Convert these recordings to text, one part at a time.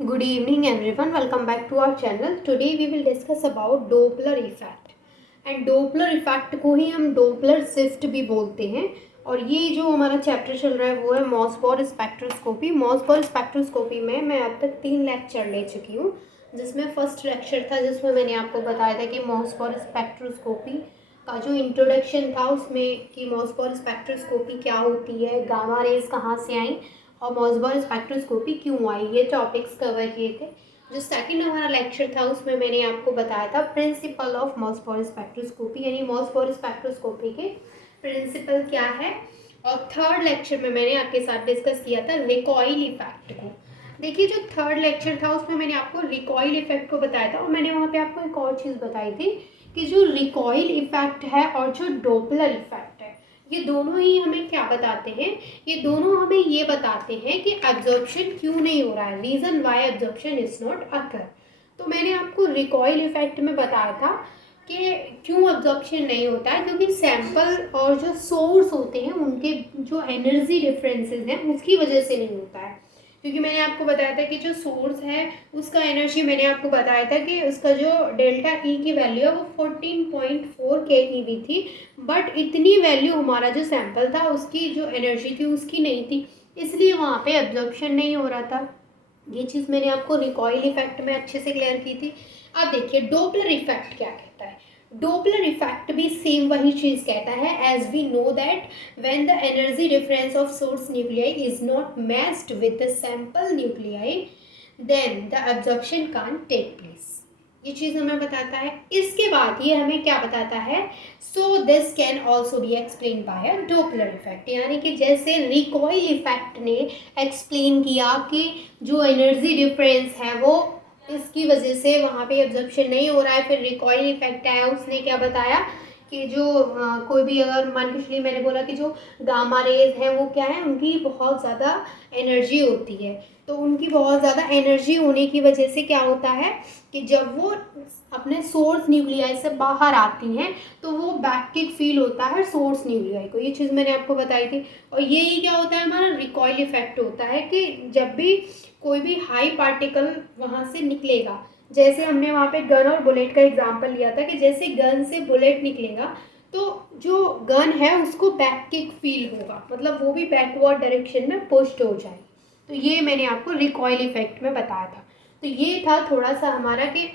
Good evening everyone, welcome back to our channel. Today we will discuss about Doppler effect. And Doppler effect को ही हम Doppler shift भी बोलते हैं। और ये जो हमारा चैप्टर चल रहा है वो है मॉसबॉर स्पेक्ट्रोस्कोपी। मॉसबॉर स्पेक्ट्रोस्कोपी में मैं अब तक 3 लेक्चर ले चुकी हूँ, जिसमें फर्स्ट लेक्चर था जिसमें मैंने आपको बताया था कि मॉसबॉर स्पेक्ट्रोस्कोपी का जो इंट्रोडक्शन था उसमें कि मॉसबॉर स्पेक्ट्रोस्कोपी क्या होती है, गामा रेज कहाँ से आई और मॉसबॉर स्पेक्ट्रोस्कोपी क्यों आई, ये टॉपिक्स कवर किए थे। जो सेकंड हमारा लेक्चर था उसमें मैंने आपको बताया था प्रिंसिपल ऑफ मॉसबॉर स्पेक्ट्रोस्कोपी, यानी मॉसबॉर स्पेक्ट्रोस्कोपी के प्रिंसिपल क्या है। और थर्ड लेक्चर में मैंने आपके साथ डिस्कस किया था रिकॉइल इफेक्ट को। देखिए जो थर्ड लेक्चर था उसमें मैंने आपको रिकॉइल इफेक्ट को बताया था और मैंने वहाँ पे आपको एक और चीज़ बताई थी कि जो रिकॉइल इफेक्ट है और जो डोपलर इफेक्ट है ये दोनों ही हमें क्या बताते हैं, ये दोनों हमें ये बताते हैं कि एब्जॉर्प्शन क्यों नहीं हो रहा है, reason why absorption is not occur. तो मैंने आपको रिकॉइल इफेक्ट में बताया था कि क्यों एब्जॉर्प्शन नहीं होता है, क्योंकि सैंपल और जो सोर्स होते हैं उनके जो एनर्जी डिफरेंसेस हैं उसकी वजह से नहीं होता है। क्योंकि मैंने आपको बताया था कि जो सोर्स है उसका एनर्जी मैंने आपको बताया था कि उसका जो डेल्टा ई की वैल्यू है वो 14.4 keV थी, बट इतनी वैल्यू हमारा जो सैंपल था उसकी जो एनर्जी थी उसकी नहीं थी, इसलिए वहाँ पे एब्जॉर्प्शन नहीं हो रहा था। ये चीज़ मैंने आपको रिकॉइल इफेक्ट में अच्छे से क्लियर की थी। अब देखिए डोपलर इफेक्ट क्या कहता है। डोपलर इफेक्ट भी सेम वही चीज़ कहता है, as we know that when the energy difference of source nuclei is not matched with the sample nuclei then the absorption can't take place. ये चीज़ हमें बताता है। इसके बाद ये हमें क्या बताता है, so this can also be explain by a Doppler effect, यानी कि जैसे रिकॉइल इफेक्ट ने एक्सप्लेन किया कि जो एनर्जी डिफरेंस है वो इसकी वजह से वहाँ पे एब्जॉर्प्शन नहीं हो रहा है, फिर रिकॉइल इफेक्ट आया उसने क्या बताया कि जो कोई भी अगर मान के चलिए मैंने बोला कि जो गामा रेज हैं वो क्या है, उनकी बहुत ज़्यादा एनर्जी होती है, तो उनकी बहुत ज़्यादा एनर्जी होने की वजह से क्या होता है कि जब वो अपने सोर्स न्यूक्लियाई से बाहर आती हैं तो वो बैककिक फील होता है सोर्स न्यूक्लियाई को। ये चीज़ मैंने आपको बताई थी। और यही क्या होता है, हमारा रिकॉइल इफेक्ट होता है कि जब भी कोई भी हाई पार्टिकल वहाँ से निकलेगा, जैसे हमने वहाँ पे गन और बुलेट का एग्जांपल लिया था कि जैसे गन से बुलेट निकलेगा तो जो गन है उसको बैक किक फील होगा, मतलब वो भी बैकवर्ड डायरेक्शन में पुश्ड हो जाएगी। तो ये मैंने आपको रिकॉइल इफेक्ट में बताया था। तो ये था थोड़ा सा हमारा कि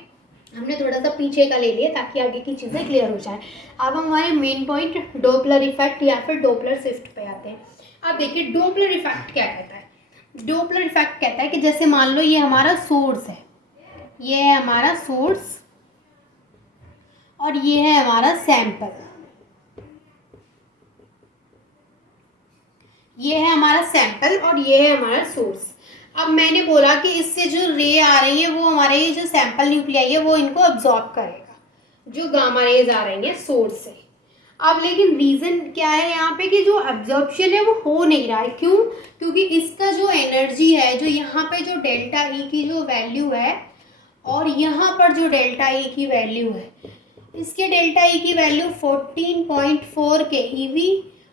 हमने थोड़ा सा पीछे का ले लिया ताकि आगे की चीज़ें क्लियर हो जाए। अब हम हमारे मेन पॉइंट डोपलर इफेक्ट या फिर डोपलर शिफ्ट पे आते हैं। अब देखिए डोपलर इफेक्ट क्या कहता है। डोपलर इफेक्ट कहता है कि जैसे मान लो ये हमारा सोर्स है, ये है हमारा सोर्स और ये है हमारा सैंपल, ये है हमारा सैंपल और ये है हमारा सोर्स। अब मैंने बोला कि इससे जो रे आ रही है वो हमारे ये जो सैंपल न्यूक्लियाई है वो इनको अब्जॉर्ब करेगा, जो गामा रेज आ रही है सोर्स से। अब लेकिन रीज़न क्या है यहाँ पे कि जो एब्जॉर्प्शन है वो हो नहीं रहा है, क्यों? क्योंकि इसका जो एनर्जी है, जो यहाँ पे जो डेल्टा ई की जो वैल्यू है और यहाँ पर जो डेल्टा ई की वैल्यू है, इसके डेल्टा ई की वैल्यू 14.4 keV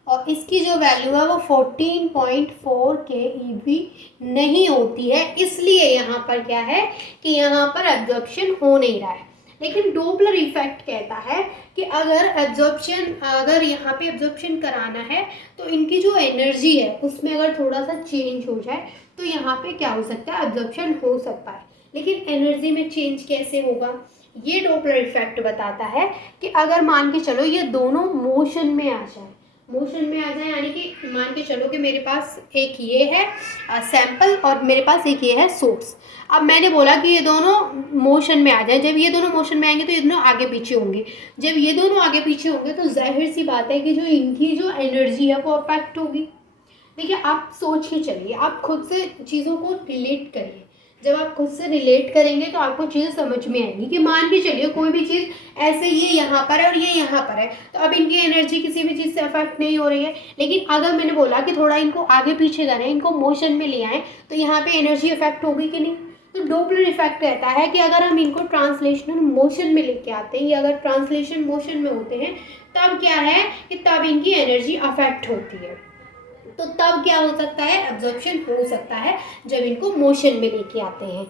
और इसकी जो वैल्यू है वो 14.4 keV नहीं होती है, इसलिए यहाँ पर क्या है कि यहाँ पर एब्जॉर्प्शन हो नहीं रहा है। लेकिन डोपलर इफेक्ट कहता है कि अगर यहाँ पे एब्जॉर्प्शन कराना है तो इनकी जो एनर्जी है उसमें अगर थोड़ा सा चेंज हो जाए तो यहाँ पे क्या हो सकता है, एब्जॉर्प्शन हो सकता है। लेकिन एनर्जी में चेंज कैसे होगा, ये डोपलर इफेक्ट बताता है कि अगर मान के चलो ये दोनों मोशन में आ जाए, मोशन में आ जाए यानी कि मान के चलो कि मेरे पास एक ये है सैंपल और मेरे पास एक ये है सोर्स। अब मैंने बोला कि ये दोनों मोशन में आ जाए, जब ये दोनों मोशन में आएंगे तो ये दोनों आगे पीछे होंगे, जब ये दोनों आगे पीछे होंगे तो जाहिर सी बात है कि जो इनकी जो एनर्जी है वो अफेक्ट होगी। देखिए आप सोच के चलिए, आप खुद से चीज़ों को रिलेट करिए, जब आप खुद से रिलेट करेंगे तो आपको चीज़ें समझ में आएंगी कि मान के चलिए कोई भी चीज़ ऐसे ये यहाँ पर है और ये यहाँ पर है, तो अब इनकी एनर्जी किसी भी चीज़ से अफेक्ट नहीं हो रही है। लेकिन अगर मैंने बोला कि थोड़ा इनको आगे पीछे करें, इनको मोशन में ले आएँ, तो यहाँ पे एनर्जी अफेक्ट होगी कि नहीं? तो डोपलर इफेक्ट कहता है कि अगर हम इनको ट्रांसलेशनल मोशन में लेके आते हैं या अगर ट्रांसलेशन मोशन में होते हैं तब क्या है कि तब इनकी एनर्जी अफेक्ट होती है। तो तब क्या हो सकता है, एब्जॉर्प्शन हो सकता है जब इनको मोशन में लेके आते हैं।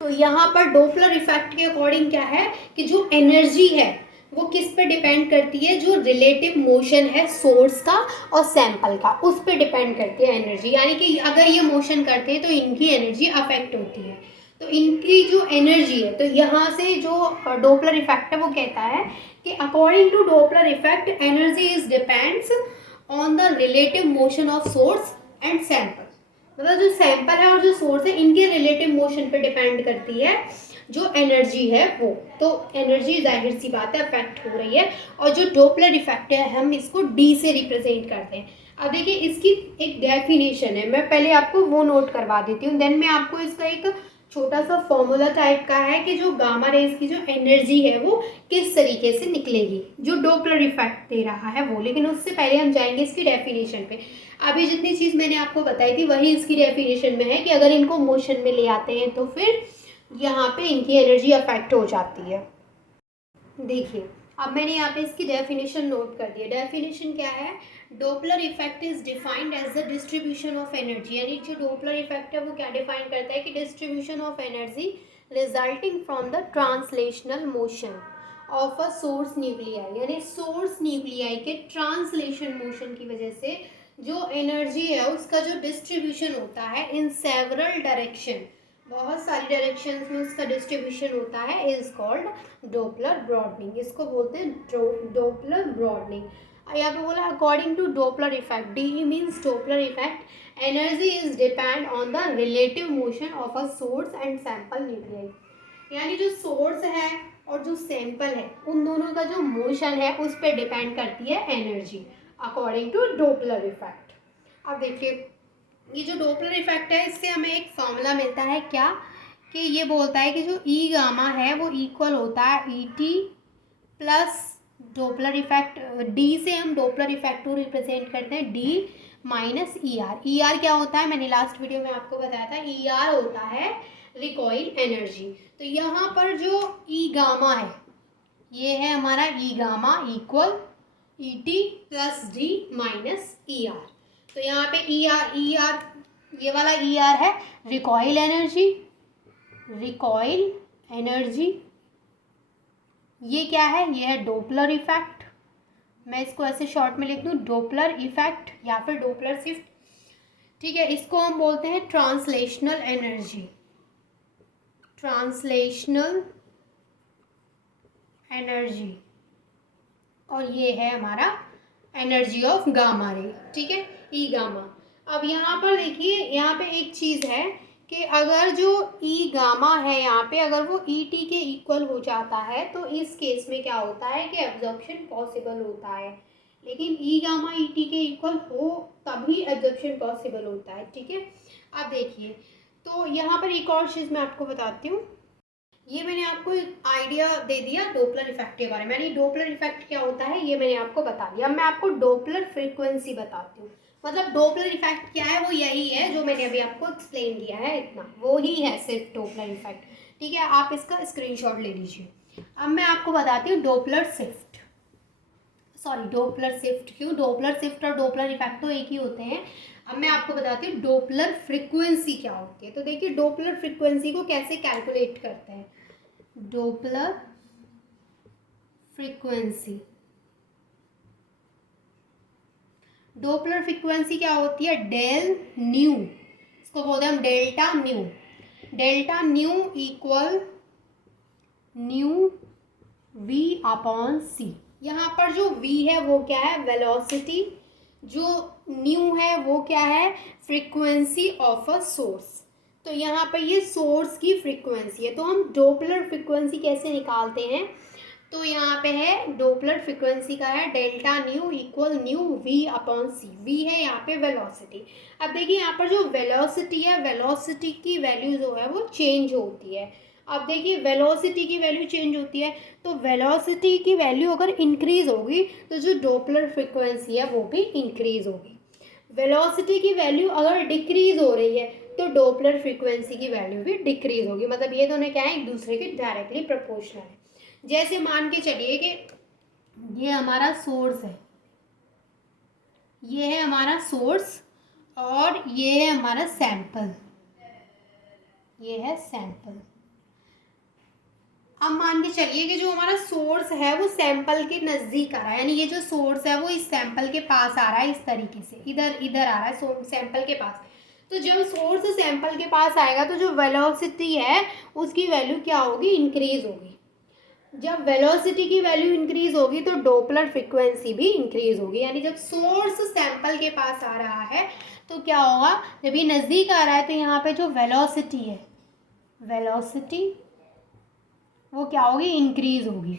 तो यहाँ पर डोपलर इफेक्ट के अकॉर्डिंग क्या है कि जो एनर्जी है वो किस पे डिपेंड करती है, जो रिलेटिव मोशन है सोर्स का और सैंपल का, उस पे डिपेंड करती है एनर्जी। यानी कि अगर ये मोशन करते हैं तो इनकी एनर्जी अफेक्ट होती है, तो इनकी जो एनर्जी है, तो यहाँ से जो डोपलर इफेक्ट है वो कहता है कि according to Doppler effect energy is depends on the relative motion of source and sample. मतलब जो सैंपल है और जो सोर्स है इनके रिलेटिव मोशन पे डिपेंड करती है जो एनर्जी है वो। तो एनर्जी जाहिर सी बात है अफेक्ट हो रही है, और जो डोपलर इफेक्ट है हम इसको डी से रिप्रेजेंट करते हैं। अब देखिए इसकी एक डेफिनेशन है, मैं पहले आपको वो नोट करवा देती हूँ, देन मैं आपको इसका एक छोटा सा फॉर्मूला टाइप का है कि जो गामा रेज की जो एनर्जी है वो किस तरीके से निकलेगी, जो डोपलर इफेक्ट दे रहा है वो। लेकिन उससे पहले हम जाएंगे इसकी डेफिनेशन पे। अभी जितनी चीज़ मैंने आपको बताई थी वही इसकी डेफिनेशन में है कि अगर इनको मोशन में ले आते हैं तो फिर यहाँ पे इनकी एनर्जी अफेक्ट हो जाती है। देखिए अब मैंने यहाँ पे इसकी डेफिनेशन नोट कर दी है। डेफिनेशन क्या है, Doppler effect is defined as the distribution of energy. यानी जो डोपलर इफेक्ट है वो क्या डिफाइन करता है कि distribution of energy resulting from the translational motion of a source nuclei. यानी सोर्स न्यूक्लियाई के ट्रांसलेशन मोशन की वजह से जो एनर्जी है उसका जो डिस्ट्रीब्यूशन होता है इन सेवरल डायरेक्शन, बहुत सारी डायरेक्शंस में उसका डिस्ट्रीब्यूशन होता है, इज कॉल्ड डोपलर ब्रॉडनिंग। इसको बोलते हैं डोपलर ब्रॉडनिंग। यहाँ पे बोला according to Doppler effect, D means Doppler effect, energy is depend on the relative motion of a source and sample nuclei. यानी जो सोर्स है और जो सैंपल है उन दोनों का जो मोशन है उस पर डिपेंड करती है energy according to Doppler effect. अब देखिए ये जो डोपलर इफेक्ट है इससे हमें एक फॉर्मूला मिलता है क्या, कि ये बोलता है कि जो ई गामा है वो इक्वल होता है E T plus Doppler effect, D से हम डोपलर इफेक्ट को रिप्रेजेंट करते हैं D minus E R. E R क्या होता है, मैंने लास्ट वीडियो में आपको बताया था, ई आर होता है रिकॉइल एनर्जी। तो यहाँ पर जो ई गामा है ये है हमारा ई gamma equal E T plus D minus E R. तो यहाँ पे ई आर ये वाला ई आर है रिकॉइल एनर्जी, रिकॉइल एनर्जी। ये क्या है, ये है डोपलर इफेक्ट। मैं इसको ऐसे शॉर्ट में लिख दूँ डोपलर इफेक्ट या फिर डोपलर शिफ्ट। ठीक है, इसको हम बोलते हैं ट्रांसलेशनल एनर्जी, ट्रांसलेशनल एनर्जी। और ये है हमारा एनर्जी ऑफ गामा रे, ठीक है, ई गामा। अब यहाँ पर देखिए यहाँ पे एक चीज़ है कि अगर जो ई गामा है यहाँ पे अगर वो ई टी के इक्वल हो जाता है तो इस केस में क्या होता है कि एब्जॉर्प्शन पॉसिबल होता है। लेकिन ई गामा ई टी के इक्वल हो तभी एब्जॉर्प्शन पॉसिबल होता है, ठीक है। अब देखिए तो यहाँ पर एक और चीज़ मैं आपको बताती हूँ। ये मैंने आपको एक आइडिया दे दिया डोपलर इफेक्ट के बारे में, यानी डोपलर इफेक्ट क्या होता है ये मैंने आपको बता दिया। अब मैं आपको डोपलर फ्रीक्वेंसी बताती हूँ। मतलब डोपलर इफेक्ट क्या है, वो यही है जो मैंने अभी आपको एक्सप्लेन किया है, इतना वो ही है सिर्फ डोपलर इफेक्ट, ठीक है। आप इसका स्क्रीनशॉट ले लीजिए। अब मैं आपको बताती हूँ Doppler shift, sorry Doppler shift क्यों, डोपलर शिफ्ट और डोपलर इफेक्ट तो एक ही होते हैं। अब मैं आपको बताती हूँ डोपलर फ्रीक्वेंसी क्या होती है। तो देखिए डोपलर फ्रीक्वेंसी को कैसे कैलकुलेट करते हैं। डोपलर फ्रीक्वेंसी, डोपलर फ्रीक्वेंसी क्या होती है, डेल न्यू, इसको बोलते हैं हम delta nu. Delta nu equal nu we upon C. यहाँ पर जो v है वो क्या है, वेलोसिटी, जो न्यू है वो क्या है, फ्रीक्वेंसी ऑफ अ सोर्स। तो यहाँ पर ये सोर्स की फ्रीक्वेंसी है। तो हम डोपलर फ्रीक्वेंसी कैसे निकालते हैं, तो यहाँ पे है डोपलर फ्रीक्वेंसी का है delta nu equal nu we upon c. V है यहाँ पे वेलोसिटी। अब देखिए यहाँ पर जो वेलोसिटी है, वेलोसिटी की वैल्यू जो है वो चेंज होती है। अब देखिए वेलोसिटी की वैल्यू चेंज होती है, तो वेलोसिटी की वैल्यू अगर इंक्रीज होगी तो जो डोपलर फ्रीक्वेंसी है वो भी इंक्रीज होगी। वेलोसिटी की वैल्यू अगर डिक्रीज हो रही है तो डोपलर फ्रीक्वेंसी की वैल्यू भी डिक्रीज होगी। मतलब ये दोनों क्या है, एक दूसरे के डायरेक्टली प्रोपोर्शनल है। जैसे मान के चलिए कि ये हमारा सोर्स है, ये है हमारा सोर्स और ये है हमारा सैंपल, ये है सैंपल। अब मान के चलिए कि जो हमारा सोर्स है वो सैंपल के नज़दीक आ रहा है, यानी ये जो सोर्स है वो इस सैंपल के पास आ रहा है, इस तरीके से इधर इधर आ रहा है सैंपल के पास। तो जब सोर्स सैंपल के पास आएगा तो जो वेलोसिटी है उसकी वैल्यू क्या होगी, इंक्रीज होगी। जब वेलोसिटी की वैल्यू इंक्रीज होगी तो डोपलर फ्रीक्वेंसी भी इंक्रीज होगी, यानी जब सोर्स सैंपल के पास आ रहा है तो क्या होगा, जब ये नज़दीक आ रहा है तो यहाँ पे जो वेलोसिटी है, वेलोसिटी वो क्या होगी, इंक्रीज होगी।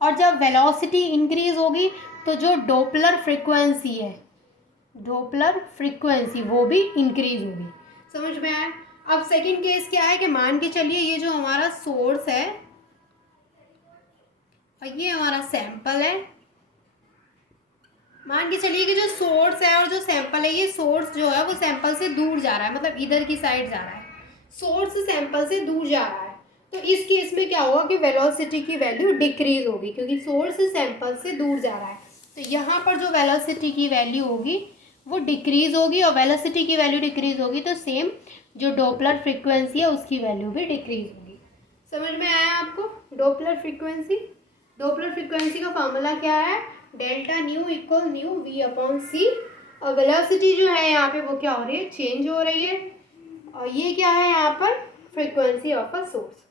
और जब वेलोसिटी इंक्रीज होगी तो जो डोपलर फ्रीक्वेंसी है, डोपलर फ्रीक्वेंसी वो भी इंक्रीज होगी। समझ में आया। अब सेकंड केस क्या है कि मान के चलिए ये जो हमारा सोर्स है और ये हमारा सैंपल है। मान के चलिए कि जो सोर्स है और जो सैंपल है, ये सोर्स जो है वो सैंपल से दूर जा रहा है, मतलब इधर की साइड जा रहा है, सोर्स सैंपल से दूर जा रहा है। तो इस केस में क्या होगा कि वेलोसिटी की वैल्यू डिक्रीज होगी, क्योंकि सोर्स सैंपल से दूर जा रहा है। तो यहाँ पर जो वेलोसिटी की वैल्यू होगी वो डिक्रीज होगी, और वेलोसिटी की वैल्यू डिक्रीज होगी तो सेम जो डोपलर फ्रीक्वेंसी है उसकी वैल्यू भी डिक्रीज होगी। समझ में आया आपको। डोपलर फ्रीक्वेंसी, डोपलर फ्रीक्वेंसी का फॉर्मूला क्या है, delta nu equal nu we upon C. और वेलोसिटी जो है यहाँ पे वो क्या हो रही है, चेंज हो रही है। और ये क्या है यहाँ पर, फ्रीक्वेंसी ऑफ अ सोर्स।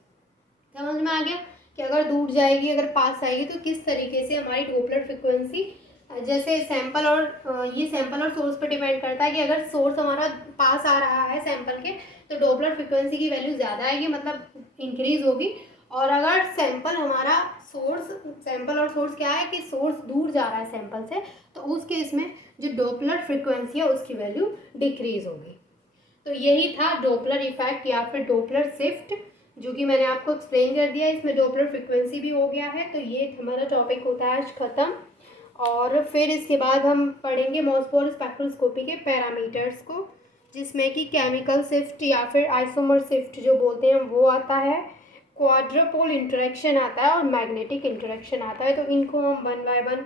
समझ में आ गया कि अगर दूर जाएगी अगर पास आएगी तो किस तरीके से हमारी डोपलर फ्रीक्वेंसी, जैसे सैंपल और ये सैंपल और सोर्स पर डिपेंड करता है कि अगर सोर्स हमारा पास आ रहा है सैंपल के तो डोपलर फ्रीक्वेंसी की वैल्यू ज़्यादा आएगी, मतलब इंक्रीज होगी। और अगर सैंपल हमारा सोर्स, सैंपल और सोर्स क्या है कि सोर्स दूर जा रहा है सैंपल से, तो उस केस में जो डोपलर फ्रीक्वेंसी है उसकी वैल्यू डिक्रीज होगी। तो यही था डोपलर इफेक्ट या फिर डोपलर शिफ्ट, जो कि मैंने आपको एक्सप्लेन कर दिया। इसमें डोपलर फ्रीक्वेंसी भी हो गया है। तो ये हमारा टॉपिक होता है आज ख़त्म। और फिर इसके बाद हम पढ़ेंगे मॉसबोर स्पेक्ट्रोस्कोपी के पैरामीटर्स को, जिसमें कि केमिकल शिफ्ट या फिर आइसोमर शिफ्ट जो बोलते हैं वो आता है, क्वाड्रपोल इंटरेक्शन आता है और मैग्नेटिक इंटरेक्शन आता है। तो इनको हम वन बाय वन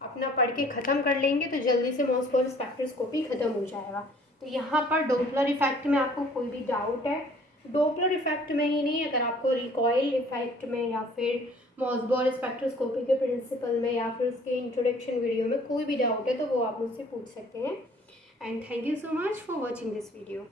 अपना पढ़ के ख़त्म कर लेंगे तो जल्दी से मॉसबोर स्पेक्ट्रोस्कोपी ख़त्म हो जाएगा। तो यहाँ पर डोपलर इफेक्ट में आपको कोई भी डाउट है, डोपलर इफेक्ट में ही नहीं, अगर आपको रिकॉइल इफेक्ट में या फिर मॉसबोर स्पेक्ट्रोस्कोपी के प्रिंसिपल में या फिर उसके इंट्रोडक्शन वीडियो में कोई भी डाउट है तो वो आप मुझसे पूछ सकते हैं। And thank you so much for watching this video.